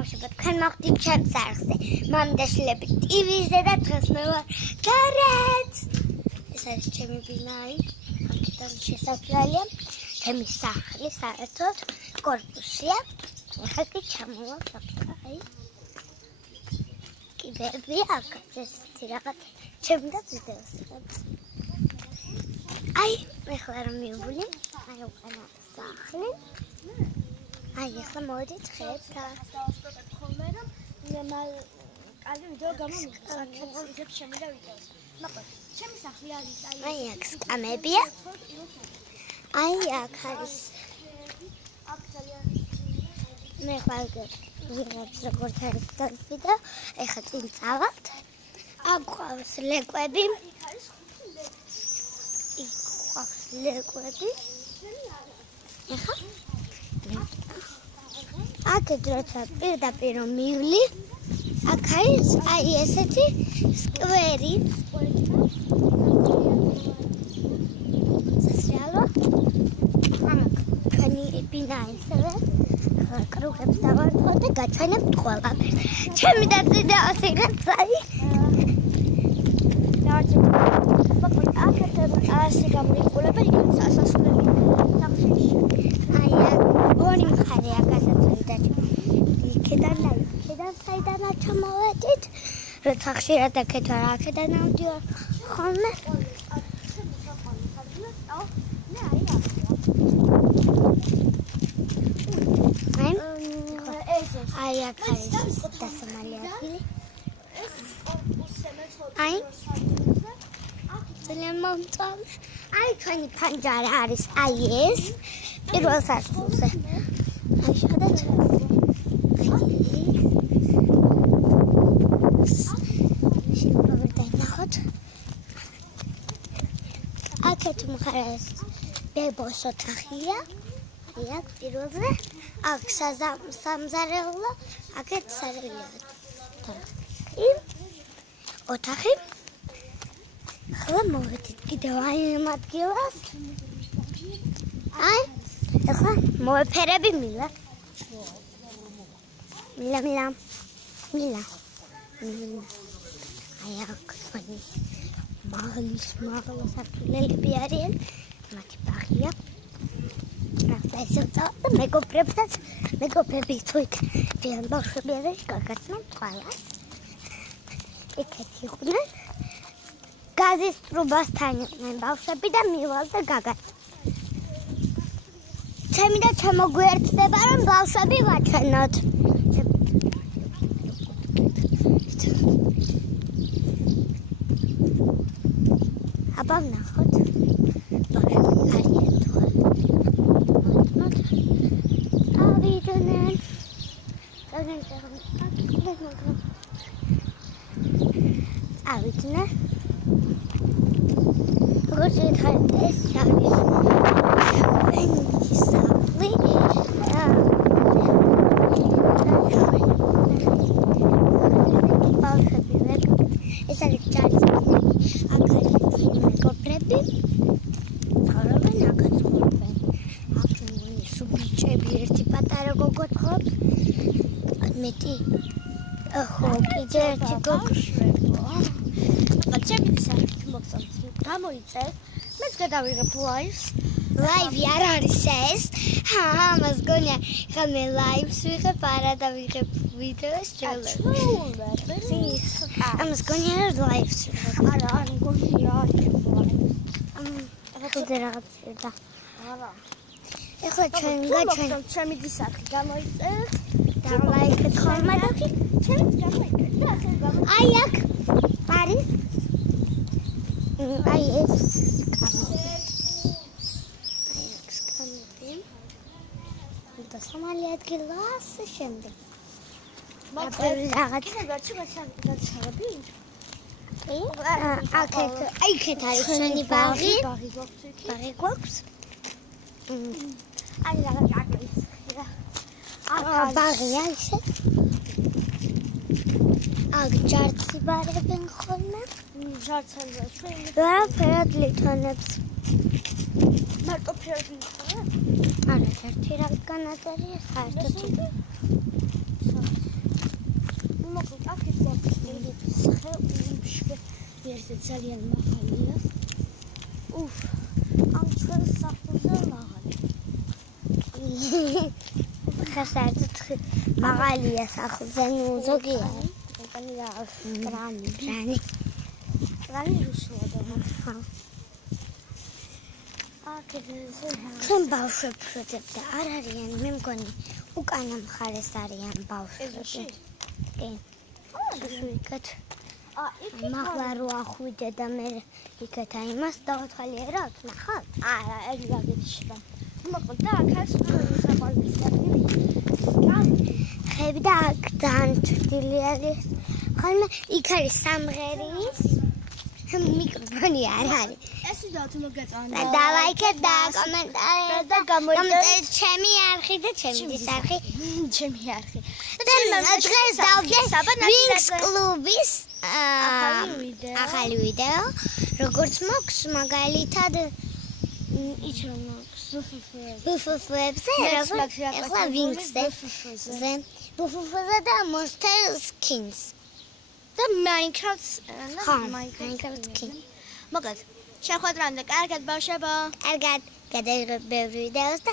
ბავშვებო, თქვენ მოხვდით ჩემს არხზე. მამიდაშვილები ტივიზე და დღეს მე ვარ გარეთ. ეს არის ჩემი ბინაი. აქედან შესასვლელია. ჩემი სახლი საერთოდ კორპუსია. ახლა კი ჩამოვალ აი. კიბები აქაც ეს რაღაც ჩემი და ვიდეოს იღებს. აი, ახლა რომ მივული, აი უკანა სახლი. აი, ახლა მოდით ხედავთ. ხოლმე რომ კალი ვიდეო გამომიღეს, ჩემს ვიდეოს შემიდა ვიდეოს. მაგრამ ჩემი სახლი არის აი აქ სკამებია. აი აქ არის. აქ ძალიან მე ხვალგერ ვიღებს როგორც არის ვიდეო, ეხლა წინ წავალთ. აქ ყავს ლეკვები. იქ ყავს ლეკვები. ეხლა აქეთ როცა პირდაპირ მივლი, აქ არის აი ესეთი სკვერი. სასიალო. თქვენი ბინაი ისევე კრუგებს დავარდხოთ და გაჩვენებთ ყველაფერს. ჩემი და ვიდეოს იღებს აი. აქეთ ასე გამოიყურება იქ სასასვლელი. აი ორი მხარე აქასაც და იქედან საიდანაც ჩამოვედით. როცა ხშირად აქეთ ვარ, აქედან ავდივარ ხოლმე. აი აქ არის დასამალი ადგილი. აი ძალიან მომწონს. აი თქვენი ფანჯარა არის აი ეს პირველ სართულზე. აი შედეთ. აქეთ მხარეს ბებოს ოთახია. აი აქ პირველზე აქ სამზარეულო, აქეთ სარეველია. ოთახი. ახლა მოვედით კიდევ აი ამ ადგილას. აი, ახლა მოვეფერები მილა. მილა. აი აქ თქვენი მაღლის სართულები არიან. მათი ბაღია. ახლა ესე ვწავ და მეგობრები თუ იქ ძალიან ბავშვები არის, გაგაცნობ ყველას. იქეთ იყვნენ. გაზის ტრუბასთან იყვნენ ბავშვები და მივალ და გაგაცნობ. ჩემი და ჩამოგვიერთდება რომ ბავშვები ვაჩვენოთ. აბა ვნახოთ. ბავშვები არიან თუ არა. ავიდნენ. ავიდნენ. როგორც ეხეთ ეს არის. სახლი და ბავშვები ეს არის ჯარის აქ არის მეგობრები ცხოვრობენ აქაც ცხოვრობენ აქ სუბიჭები ერთი პატარა გოგო ცხოვრობს მეტი ხო კიდე ერთი გოგო ჩემი საერთოდ მოგწონს გამოიწეს მეც გადავიღებ ლაივი არ არის ეს მას გონია ხა მე ლაივს ვიღებ არა და ვიღებ ვიდეოს ამას გონია ლაივს არა გონია ახლა რაღაც და არა ეხლა ჩვენ ჩემი დისახი გამოიწეს და ლაიქეთ ხოლმე და ჩემიც გამოიწეს და ახლა აი აქ არის აი ეს დასამალი ადგილი ასე შემდეგ. რაღაც გაცარები? აქეთ არის შენი ბაღი. ბაღი გვაქვს? აი რაღაც არის. ბაღია ისე. აქ ჯარცი ბარებენ ხოლმე. ჯარცელზე ჩვენი. რა ფერად ლითონებს. მარტო ფერად ლითონებს? არა, ერთი რადგან აწერია საერთოდ. სახე ერთი ძალიან მაღალია. ამ ჩვენ სახლზე მაღალი. ხა საერთოდ მაღალია სახლზე, ნუ ზოგია. უკანი რა კრანი რუსულადაა. ხა. აკეთეზე ხომ ბავშვებს ვეძებდა, არ არიან, მე მგონი უკანა მხარეს არიან ბავშვები. კი. შუიკეთ. მაღლა რო ახვიდე და მე იქეთ იმას დავათვალიერე რა ნახავ? არა, ეგ გაგიჩნდა. მოკლედ და აქაც საყვარელია. ხები და აქ ძალიან თბილი არის. ხოლმე იქ არის სამღერის მიკროფონი არ არის. ეს ვიდეო მოგეწონა. დავაიქეთ და კომენტარები და გამოიწერეთ ჩემი არხი და ჩემი არხი. ჩემი არხი. და დღეს დავდგე Wings კლუბის ახალი ვიდეო. როგორც მოქვს მაგალითად ის რომ მოქვს ბუფუფებზე ახლა Wings-ზე ბუფუფზე და Monster Skins და Minecraft Skin. მოკლედ შეხვედრამდე კარგად ბავშვებო. კარგად გადაიღებ ბევრი ვიდეოს და